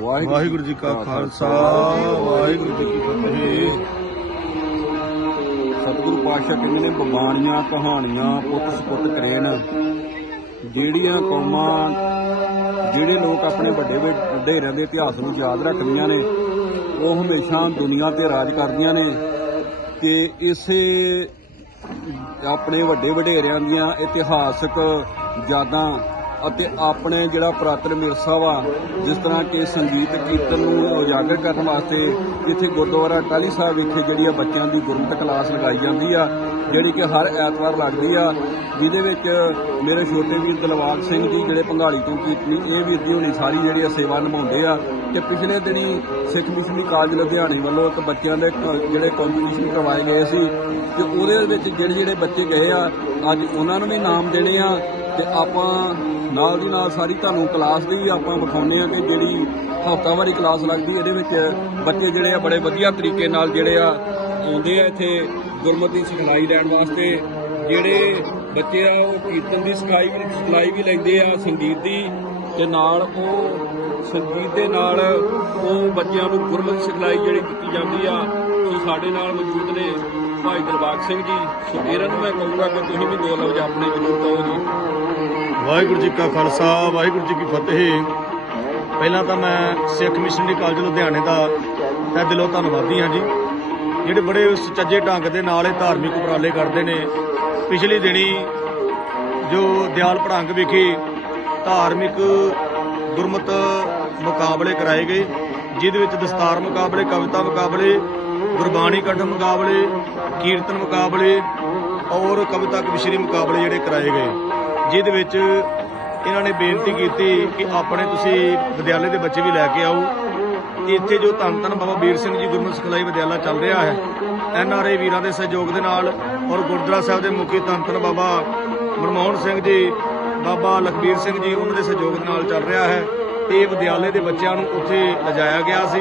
ਵਾਹਿਗੁਰੂ ਜੀ ਕਾ ਖਾਲਸਾ, ਵਾਹਿਗੁਰੂ ਜੀ ਕੀ ਫਤਿਹ। ਸਤਿਗੁਰੂ ਪਾਤਸ਼ਾਹ ਕਹਿੰਦੇ ਨੇ ਬਬਾਨੀਆਂ ਕਹਾਣੀਆਂ, ਪੁੱਤ ਸਪੁੱਤ ਕਰੇਨ। ਜਿਹੜੀਆਂ ਕੌਮਾਂ, ਜਿਹੜੇ ਲੋਕ ਆਪਣੇ ਵੱਡੇ ਵਡੇਰਿਆਂ ਦੇ ਇਤਿਹਾਸ ਨੂੰ ਯਾਦ ਰੱਖਦੀਆਂ ਨੇ, ਉਹ ਹਮੇਸ਼ਾ ਦੁਨੀਆ ਤੇ ਰਾਜ ਕਰਦੀਆਂ ਨੇ। ਤੇ ਇਸੇ ਆਪਣੇ ਵੱਡੇ ਵਡੇਰਿਆਂ ਦੀਆਂ ਇਤਿਹਾਸਕ ਯਾਦਾਂ ਅਤੇ ਆਪਣੇ ਜਿਹੜਾ ਪੁਰਾਤਨ ਵਿਰਸਾ ਵਾ, ਜਿਸ ਤਰ੍ਹਾਂ ਕਿ ਸੰਗੀਤ ਕੀਰਤਨ ਨੂੰ ਉਜਾਗਰ ਕਰਨ ਵਾਸਤੇ ਇੱਥੇ ਗੁਰਦੁਆਰਾ ਟਾਲੀ ਸਾਹਿਬ ਵਿਖੇ ਜਿਹੜੀ ਆ ਬੱਚਿਆਂ ਦੀ ਗੁਰਮਤਿ ਕਲਾਸ ਲਗਾਈ ਜਾਂਦੀ ਆ, ਜਿਹੜੀ ਕਿ ਹਰ ਐਤਵਾਰ ਲੱਗਦੀ ਆ। ਜਿਹਦੇ ਵਿੱਚ ਮੇਰੇ ਛੋਟੇ ਵੀਰ ਦਿਲਵਾਗ ਸਿੰਘ ਜੀ ਜਿਹੜੇ ਭੰਗਾਲੀ ਤੋਂ ਕੀਤੀ ਇਹ ਵੀਰ ਜੀ ਹੁਣੀ ਸਾਰੀ ਜਿਹੜੀ ਆ ਸੇਵਾ ਨਿਭਾਉਂਦੇ ਆ। ਤੇ ਪਿਛਲੇ ਦਿਨੀ ਸਿੱਖ ਮਿਸ਼ਨਰੀ ਕਾਲਜ ਲੁਧਿਆਣੇ ਵੱਲੋਂ ਇੱਕ ਬੱਚਿਆਂ ਦੇ ਜਿਹੜੇ ਕੰਪੀਟੀਸ਼ਨ ਕਰਵਾਏ ਗਏ ਸੀ। ਤੇ ਉਹਦੇ ਵਿੱਚ ਜਿਹੜੇ ਜਿਹੜੇ ਬੱਚੇ ਗਏ ਆ, ਅੱਜ ਉਹਨਾਂ ਨੂੰ ਵੀ ਨਾਮ ਦੇਣੇ ਆ। ਤੇ ਆਪਾਂ ਨਾਲ ਦੀ ਨਾਲ ਸਾਰੀ ਤੁਹਾਨੂੰ ਕਲਾਸ ਦੀ ਵੀ ਆਪਾਂ ਵਿਖਾਉਂਦੇ ਆ ਕਿ ਜਿਹੜੀ ਹਫ਼ਤਾਵਾਰੀ ਕਲਾਸ ਲੱਗਦੀ ਇਹਦੇ ਵਿੱਚ ਬੱਚੇ ਜਿਹੜੇ ਆ ਬੜੇ ਵਧੀਆ ਤਰੀਕੇ ਨਾਲ ਜਿਹੜੇ ਆ ਆਉਂਦੇ ਆ ਇੱਥੇ ਗੁਰਮਤਿ ਦੀ ਸਿਖਲਾਈ ਲੈਣ ਵਾਸਤੇ। ਜਿਹੜੇ ਬੱਚੇ ਆ, ਉਹ ਕੀਰਤਨ ਦੀ ਸਿਖਲਾਈ ਵੀ ਸਿਖਲਾਈ ਵੀ ਲੈਂਦੇ ਆ, ਸੰਗੀਤ ਦੀ ਤੇ ਨਾਲ ਉਹ ਸੰਗੀਤ ਦੇ ਨਾਲ ਉਹ ਬੱਚਿਆਂ ਨੂੰ ਗੁਰਮਤਿ ਸਿਖਲਾਈ ਜਿਹੜੀ ਦਿੱਤੀ ਜਾਂਦੀ ਆ, ਉਹ ਸਾਡੇ ਨਾਲ ਮੌਜੂਦ ਨੇ। ਭਾਈ ਦਰਬਾਗ ਸਿੰਘ ਜੀ, ਸੋ ਇਹਨਾਂ ਨੂੰ ਮੈਂ ਕਹੂੰਗਾ ਕਿ ਤੁਸੀਂ ਵੀ ਦੋ ਲਫ਼ਜ਼ ਆਪਣੇ ਜ਼ਰੂਰ ਕਹੋ ਜੀ। ਵਾਹਿਗੁਰੂ ਜੀ ਕਾ ਖਾਲਸਾ, ਵਾਹਿਗੁਰੂ ਜੀ ਕੀ ਫਤਿਹ। ਪਹਿਲਾਂ ਤਾਂ ਮੈਂ ਸਿੱਖ ਮਿਸ਼ਨਰੀ ਕਾਲਜ ਲੁਧਿਆਣੇ ਦਾ ਤਹਿ ਦਿਲੋਂ ਧੰਨਵਾਦੀ ਹਾਂ ਜੀ। ਜਿਹੜੇ ਬੜੇ ਸੁਚੱਜੇ ਢੰਗ ਦੇ ਨਾਲ ਇਹ ਧਾਰਮਿਕ ਉਪਰਾਲੇ ਕਰਦੇ ਨੇ। ਪਿਛਲੀ ਦਿਨੀ ਜੋ ਦਿਆਲ ਪੜਾਂਗ ਵਿਖੇ ਧਾਰਮਿਕ ਗੁਰਮਤ ਮੁਕਾਬਲੇ ਕਰਾਏ ਗਏ, ਜਿਹਦੇ ਵਿੱਚ ਦਸਤਾਰ ਮੁਕਾਬਲੇ, ਕਵਿਤਾ ਮੁਕਾਬਲੇ ਗੁਰਬਾਣੀ ਕੰਠ ਮੁਕਾਬਲੇ, ਕੀਰਤਨ ਮੁਕਾਬਲੇ ਔਰ ਕਵਿਤਾ ਕਵਿਸ਼ਰੀ ਮੁਕਾਬਲੇ ਜਿਹੜੇ ਕਰਾਏ ਗਏ। ਜਿਹਦੇ ਵਿੱਚ ਇਹਨਾਂ ਨੇ ਬੇਨਤੀ ਕੀਤੀ ਕਿ ਆਪਣੇ ਤੁਸੀਂ ਵਿਦਿਆਲੇ ਦੇ ਬੱਚੇ ਵੀ ਲੈ ਕੇ ਆਓ। ਇੱਥੇ ਜੋ ਧੰਨ ਧੰਨ ਬਾਬਾ ਵੀਰ ਸਿੰਘ ਜੀ ਗੁਰਮਤਿ ਸਿਖਲਾਈ ਵਿਦਿਆਲਾ ਚੱਲ ਰਿਹਾ ਹੈ, ਐਨ ਆਰ ਆਈ ਵੀਰਾਂ ਦੇ ਸਹਿਯੋਗ ਦੇ ਨਾਲ ਔਰ ਗੁਰਦੁਆਰਾ ਸਾਹਿਬ ਦੇ ਮੁਖੀ ਧੰਨ ਧੰਨ ਬਾਬਾ ਮਨਮੋਹਨ ਸਿੰਘ ਜੀ, ਬਾਬਾ ਲਖਬੀਰ ਸਿੰਘ ਜੀ, ਉਹਨਾਂ ਦੇ ਸਹਿਯੋਗ ਨਾਲ ਚੱਲ ਰਿਹਾ ਹੈ। ਇਹ ਵਿਦਿਆਲੇ ਦੇ ਬੱਚਿਆਂ ਨੂੰ ਉੱਥੇ ਲਿਜਾਇਆ ਗਿਆ ਸੀ।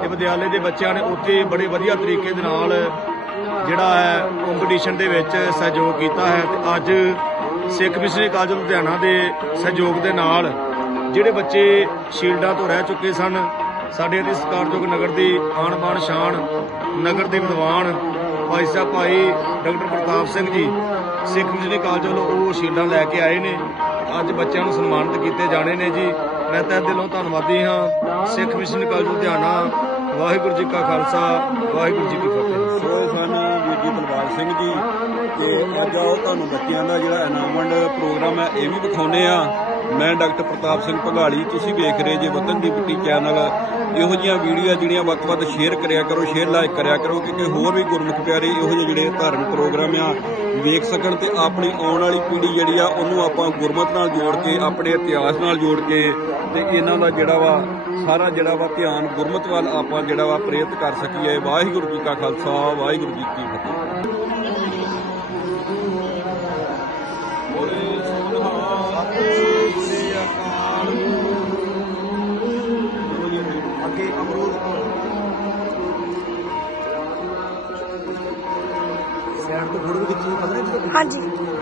ਤੇ ਵਿਦਿਆਲੇ ਦੇ ਬੱਚਿਆਂ ਨੇ ਉੱਥੇ ਬੜੇ ਵਧੀਆ ਤਰੀਕੇ ਦੇ ਨਾਲ ਜਿਹੜਾ ਹੈ ਕੰਪੀਟੀਸ਼ਨ ਦੇ ਵਿੱਚ ਸਹਿਯੋਗ ਕੀਤਾ ਹੈ ਤੇ ਅੱਜ ਸਿੱਖ ਮਿਸ਼ਨਰੀ ਕਾਲਜ ਲੁਧਿਆਣਾ ਦੇ ਸਹਿਯੋਗ ਦੇ ਨਾਲ ਜਿਹੜੇ ਬੱਚੇ ਸ਼ੀਲਡਾਂ ਤੋਂ ਰਹਿ ਚੁੱਕੇ ਸਨ, ਸਾਡੇ ਦੇ ਸਤਿਕਾਰਯੋਗ ਨਗਰ ਦੀ ਆਣ ਬਾਣ ਸ਼ਾਨ, ਨਗਰ ਦੇ ਵਿਦਵਾਨ ਭਾਈ ਸਾਹਿਬ, ਭਾਈ ਡਾਕਟਰ ਪ੍ਰਤਾਪ ਸਿੰਘ ਜੀ, ਸਿੱਖ ਮਿਸ਼ਨਰੀ ਕਾਲਜ ਵੱਲੋਂ ਉਹ ਸ਼ੀਲਡਾਂ ਲੈ ਕੇ ਆਏ ਨੇ। ਅੱਜ ਬੱਚਿਆਂ ਨੂੰ ਸਨਮਾਨਿਤ ਕੀਤੇ ਜਾਣੇ ਨੇ ਜੀ। ਮੈਂ ਤਹਿ ਦਿਲੋਂ ਧੰਨਵਾਦੀ ਹਾਂ। ਸਿੱਖ ਮਿਸ਼ਨ ਕਾਲਜ ਲੁਧਿਆਣਾ, ਵਾਹਿਗੁਰੂ ਜੀ ਕਾ ਖਾਲਸਾ, ਵਾਹਿਗੁਰੂ ਜੀ ਕੀ ਫਤਿਹ। ਸੋ ਇਹ ਵੀਰ ਜੀ ਬਲਵਾਰ ਸਿੰਘ ਜੀ, ਤੇ ਅੱਜ ਆਓ ਤੁਹਾਨੂੰ ਬੱਚਿਆਂ ਦਾ ਜਿਹੜਾ ਇਨਾਮ ਪ੍ਰੋਗਰਾਮ ਹੈ, ਇਹ ਵੀ ਦਿਖਾਉਨੇ ਆ ਮੈਂ ਡਾਕਟਰ ਪ੍ਰਤਾਪ ਸਿੰਘ ਭਗਾਲੀ ਤੁਸੀਂ ਵੇਖ ਰਹੇ ਜੇ ਵਤਨ ਦੀ ਮਿੱਟੀ ਚੈਨਲ ਇਹੋ ਜਿਹੀਆਂ ਵੀਡੀਓ ਜਿਹੜੀਆਂ ਵੱਧ ਵੱਧ ਸ਼ੇਅਰ ਕਰਿਆ ਕਰੋ ਸ਼ੇਅਰ ਲਾਈਕ ਕਰਿਆ ਕਰੋ ਕਿਉਂਕਿ ਹੋਰ ਵੀ ਗੁਰਮੁਖ ਪਿਆਰੇ ਇਹੋ ਜਿਹੇ ਜਿਹੜੇ ਧਾਰਮਿਕ ਪ੍ਰੋਗਰਾਮ ਆ ਵੇਖ ਸਕਣ ਤੇ ਆਪਣੀ ਆਉਣ ਵਾਲੀ ਪੀੜ੍ਹੀ ਜਿਹੜੀ ਆ, ਉਹਨੂੰ ਆਪਾਂ ਗੁਰਮਤ ਨਾਲ ਜੋੜ ਕੇ, ਆਪਣੇ ਇਤਿਹਾਸ ਨਾਲ ਜੋੜ ਕੇ ਤੇ ਇਹਨਾਂ ਦਾ ਜਿਹੜਾ ਵਾ, ਸਾਰਾ ਜਿਹੜਾ ਵਾ ਧਿਆਨ ਗੁਰਮਤ ਵੱਲ ਆਪਾਂ ਜਿਹੜਾ ਵਾ ਪ੍ਰੇਰਿਤ ਕਰ ਸਕੀਏ। ਵਾਹਿਗੁਰੂ ਜੀ ਕਾ ਖਾਲਸਾ, ਵਾਹਿਗੁਰੂ ਜੀ ਕੀ ਫਤਿਹ। ਪਤਾ